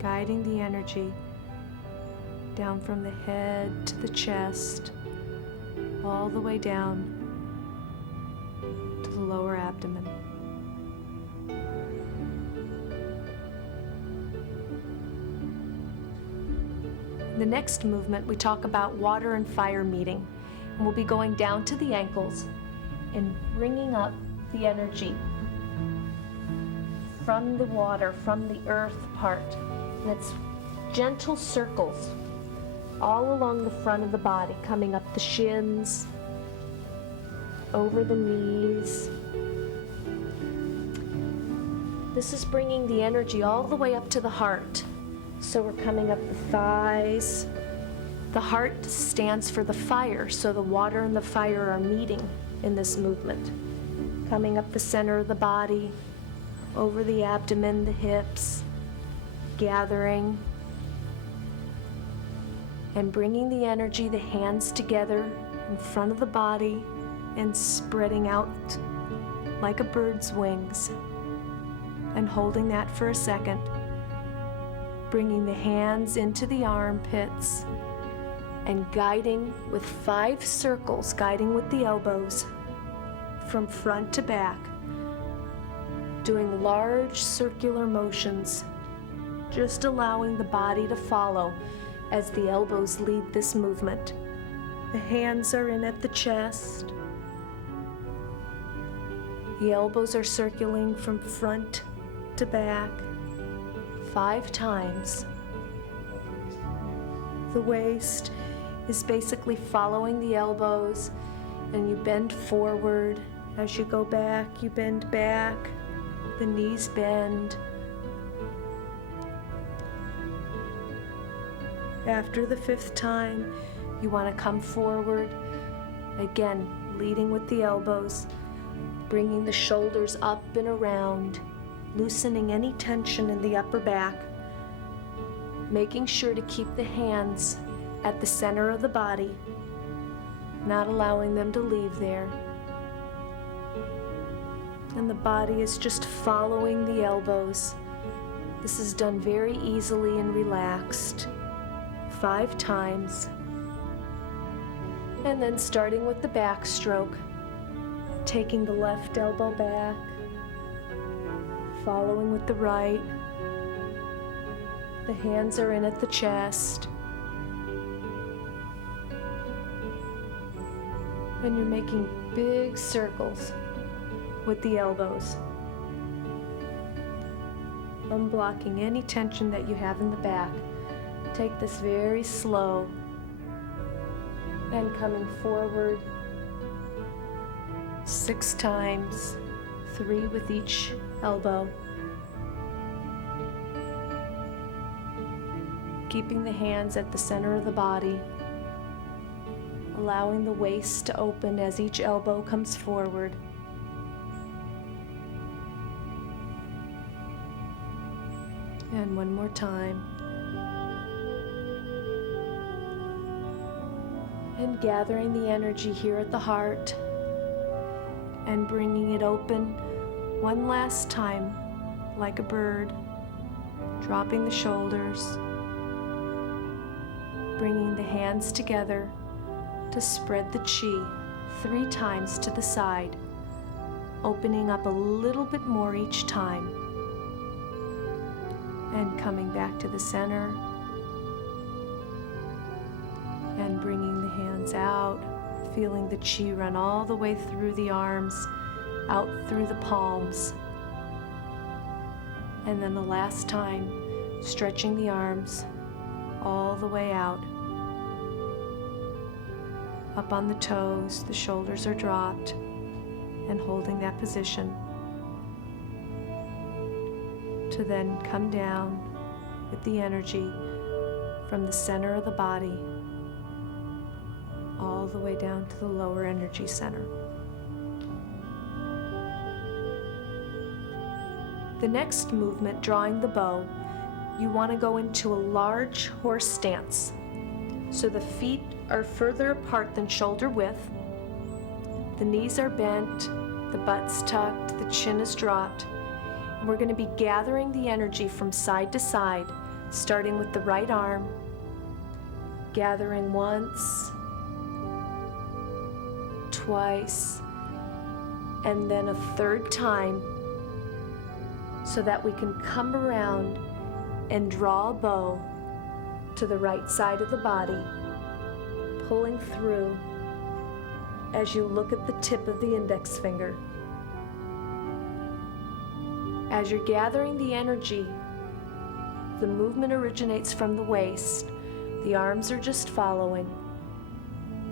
guiding the energy down from the head to the chest, all the way down to the lower abdomen. In the next movement, we talk about water and fire meeting, and we'll be going down to the ankles and bringing up the energy from the water, from the earth part. And it's gentle circles all along the front of the body, coming up the shins, over the knees. This is bringing the energy all the way up to the heart. So we're coming up the thighs. The heart stands for the fire, so the water and the fire are meeting in this movement. Coming up the center of the body, over the abdomen, the hips, gathering, and bringing the energy, the hands together in front of the body and spreading out like a bird's wings, and holding that for a second, bringing the hands into the armpits and guiding with 5 circles, guiding with the elbows from front to back, doing large circular motions, just allowing the body to follow as the elbows lead this movement. The hands are in at the chest. The elbows are circling from front to back 5 times. The waist is basically following the elbows, and you bend forward. As you go back, you bend back. The knees bend. After the 5th time, you want to come forward, again, leading with the elbows, bringing the shoulders up and around, loosening any tension in the upper back, making sure to keep the hands at the center of the body, not allowing them to leave there. And the body is just following the elbows. This is done very easily and relaxed, 5 times. And then starting with the backstroke, taking the left elbow back, following with the right. The hands are in at the chest. And you're making big circles with the elbows, unblocking any tension that you have in the back. Take this very slow and coming forward 6 times, 3 with each elbow. Keeping the hands at the center of the body, allowing the waist to open as each elbow comes forward. And one more time. And gathering the energy here at the heart and bringing it open one last time like a bird, dropping the shoulders, bringing the hands together to spread the chi 3 times to the side, opening up a little bit more each time, and coming back to the center and bringing the hands out, feeling the chi run all the way through the arms, out through the palms. And then the last time, stretching the arms all the way out. Up on the toes, the shoulders are dropped, and holding that position. To then come down with the energy from the center of the body all the way down to the lower energy center. The next movement, drawing the bow, you want to go into a large horse stance. So the feet are further apart than shoulder width, the knees are bent, the butt's tucked, the chin is dropped. And we're going to be gathering the energy from side to side, starting with the right arm, gathering once, twice, and then a third time, so that we can come around and draw a bow to the right side of the body, pulling through as you look at the tip of the index finger. As you're gathering the energy, the movement originates from the waist, the arms are just following,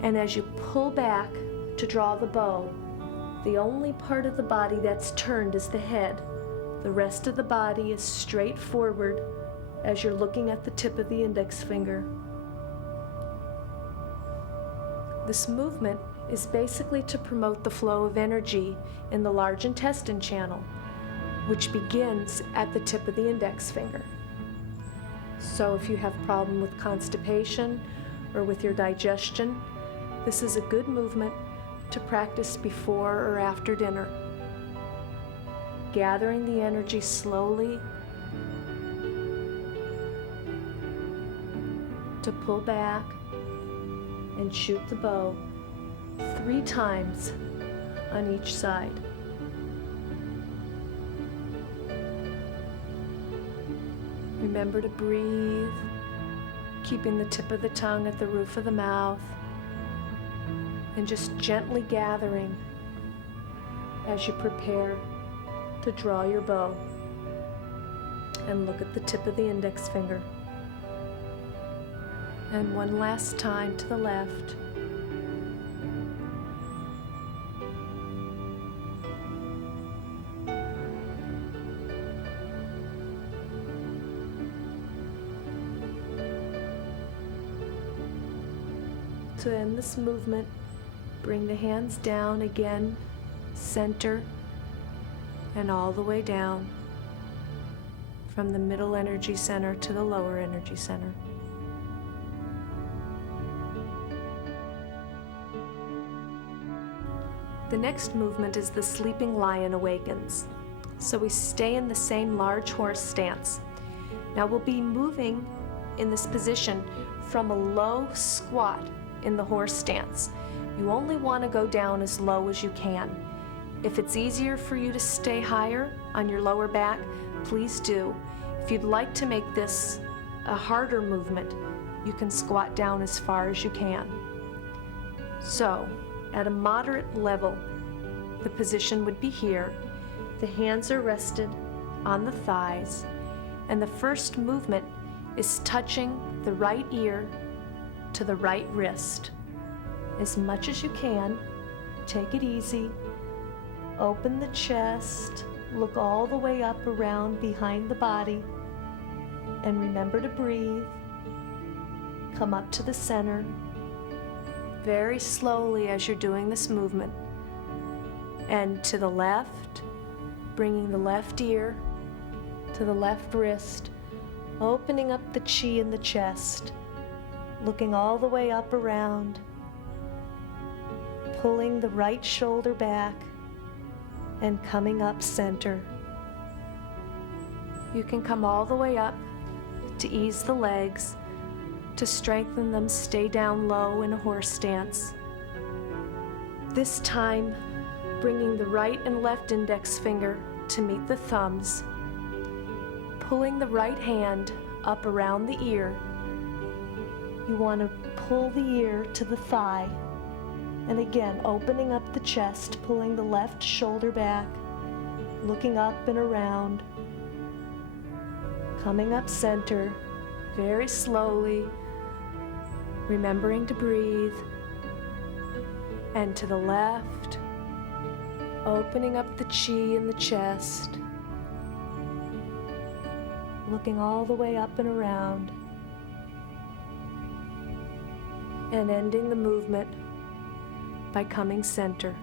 and as you pull back to draw the bow, the only part of the body that's turned is the head. The rest of the body is straight forward as you're looking at the tip of the index finger. This movement is basically to promote the flow of energy in the large intestine channel, which begins at the tip of the index finger. So if you have a problem with constipation or with your digestion, this is a good movement to practice before or after dinner. Gathering the energy slowly to pull back and shoot the bow 3 times on each side. Remember to breathe, keeping the tip of the tongue at the roof of the mouth, and just gently gathering as you prepare to draw your bow. And look at the tip of the index finger. And one last time to the left. To end this movement, bring the hands down again, center, and all the way down from the middle energy center to the lower energy center. The next movement is the sleeping lion awakens. So we stay in the same large horse stance. Now we'll be moving in this position from a low squat in the horse stance. You only want to go down as low as you can. If it's easier for you to stay higher on your lower back, please do. If you'd like to make this a harder movement, you can squat down as far as you can. So, at a moderate level, the position would be here. The hands are rested on the thighs, and the first movement is touching the right ear to the right wrist. As much as you can, take it easy. Open the chest, look all the way up around behind the body, and remember to breathe. Come up to the center, very slowly as you're doing this movement. And to the left, bringing the left ear to the left wrist, opening up the chi in the chest, looking all the way up around, pulling the right shoulder back and coming up center. You can come all the way up to ease the legs, to strengthen them, stay down low in a horse stance. This time, bringing the right and left index finger to meet the thumbs, pulling the right hand up around the ear. You want to pull the ear to the thigh, and again, opening up the chest, pulling the left shoulder back, looking up and around, coming up center, very slowly, remembering to breathe, and to the left, opening up the chi in the chest, looking all the way up and around, and ending the movement by coming center.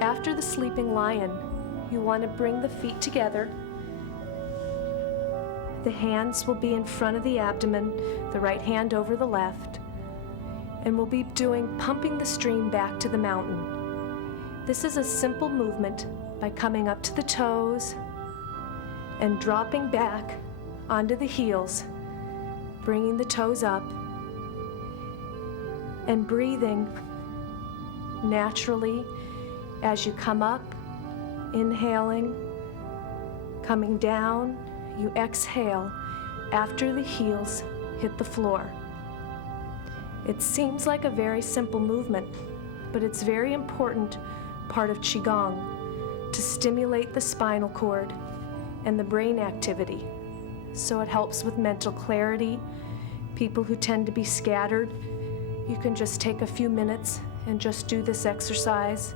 After the sleeping lion, you want to bring the feet together. The hands will be in front of the abdomen, the right hand over the left, and we'll be doing pumping the stream back to the mountain. This is a simple movement by coming up to the toes and dropping back onto the heels, bringing the toes up and breathing naturally as you come up, inhaling, coming down, you exhale after the heels hit the floor. It seems like a very simple movement, but it's very important part of Qigong to stimulate the spinal cord and the brain activity. So it helps with mental clarity. People who tend to be scattered, you can just take a few minutes and just do this exercise.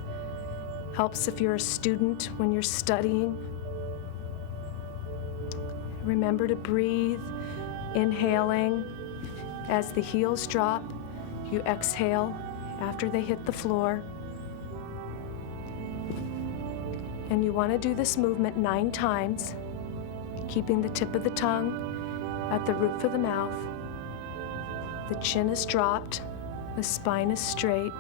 Helps if you're a student when you're studying. Remember to breathe, inhaling. As the heels drop, you exhale after they hit the floor. And you want to do this movement 9 times, keeping the tip of the tongue at the roof of the mouth. The chin is dropped, the spine is straight.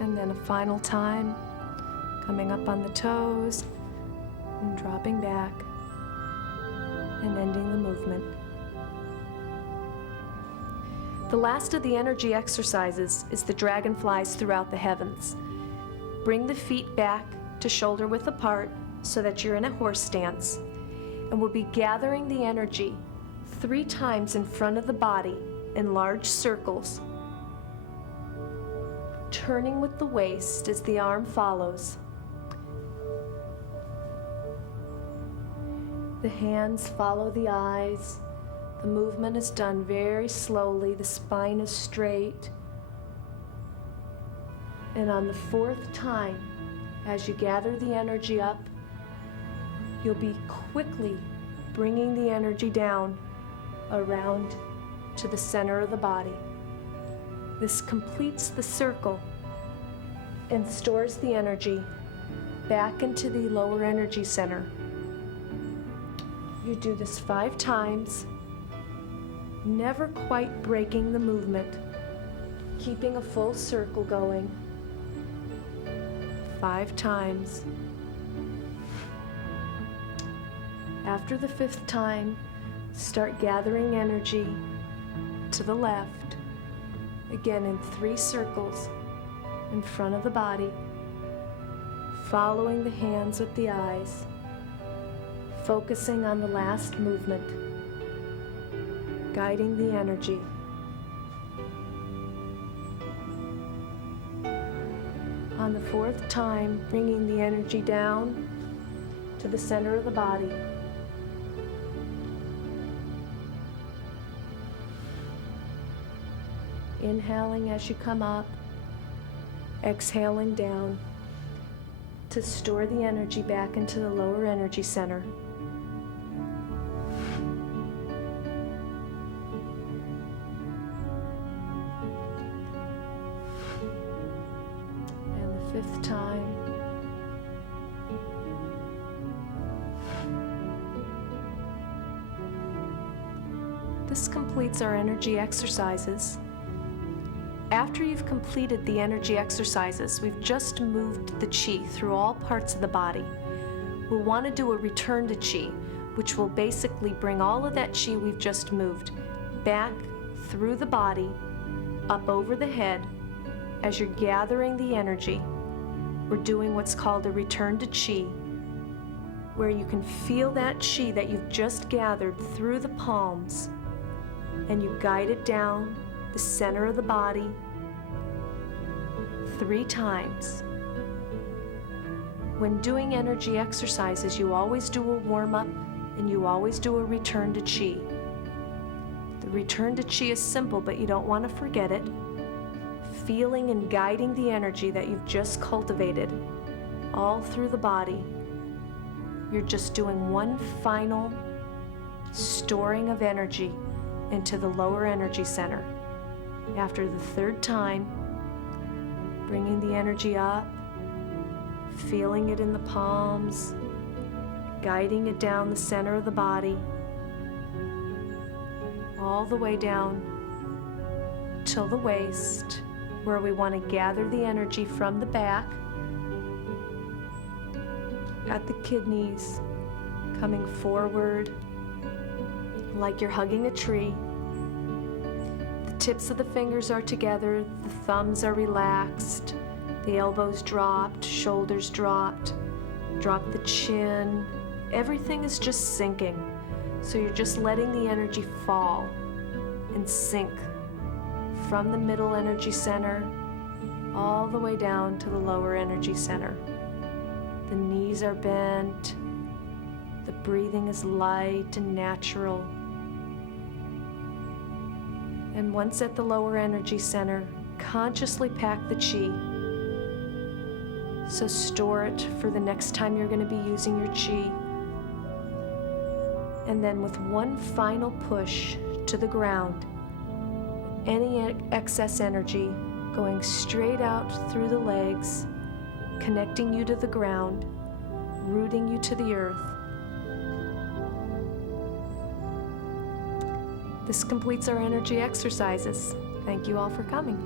And then a final time, coming up on the toes and dropping back and ending the movement. The last of the energy exercises is the dragonflies throughout the heavens. Bring the feet back to shoulder width apart so that you're in a horse stance, and we'll be gathering the energy 3 times in front of the body in large circles, turning with the waist as the arm follows. The hands follow the eyes. The movement is done very slowly. The spine is straight. And on the 4th time, as you gather the energy up, you'll be quickly bringing the energy down around to the center of the body. This completes the circle and stores the energy back into the lower energy center. You do this 5 times, never quite breaking the movement, keeping a full circle going. 5 times. After the 5th time, start gathering energy to the left, again in 3 circles in front of the body, following the hands with the eyes, focusing on the last movement, guiding the energy. On the 4th time, bringing the energy down to the center of the body. Inhaling as you come up, exhaling down to store the energy back into the lower energy center. And the fifth time. This completes our energy exercises. After you've completed the energy exercises, we've just moved the chi through all parts of the body. We'll want to do a return to chi, which will basically bring all of that chi we've just moved back through the body, up over the head. As you're gathering the energy, we're doing what's called a return to chi, where you can feel that chi that you've just gathered through the palms, and you guide it down the center of the body 3 times. When doing energy exercises, you always do a warm-up and you always do a return to chi. The return to chi is simple, but you don't want to forget it. Feeling and guiding the energy that you've just cultivated all through the body. You're just doing one final storing of energy into the lower energy center. After the 3rd time, bringing the energy up, feeling it in the palms, guiding it down the center of the body, all the way down till the waist, where we want to gather the energy from the back, at the kidneys, coming forward like you're hugging a tree. Tips of the fingers are together, the thumbs are relaxed, the elbows dropped, shoulders dropped, drop the chin. Everything is just sinking. So you're just letting the energy fall and sink from the middle energy center all the way down to the lower energy center. The knees are bent, the breathing is light and natural. And once at the lower energy center, consciously pack the chi. So store it for the next time you're going to be using your chi. And then with one final push to the ground, any excess energy going straight out through the legs, connecting you to the ground, rooting you to the earth. This completes our energy exercises. Thank you all for coming.